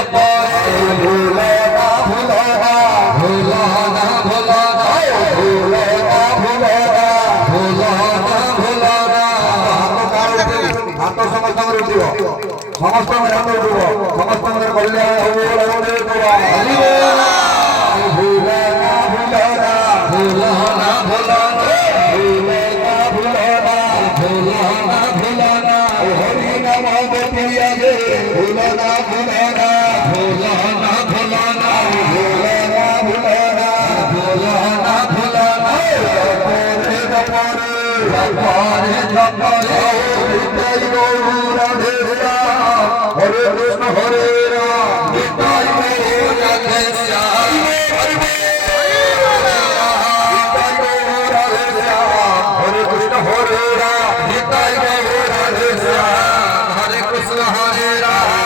সমস্ত হরে কৃষ্ণ হরে রাম নিতাই গৌর রাধে শ্যাম হরে কৃষ্ণ হরে রাম নিতাই গৌর রাধে শ্যাম হরে কৃষ্ণ হরে রাম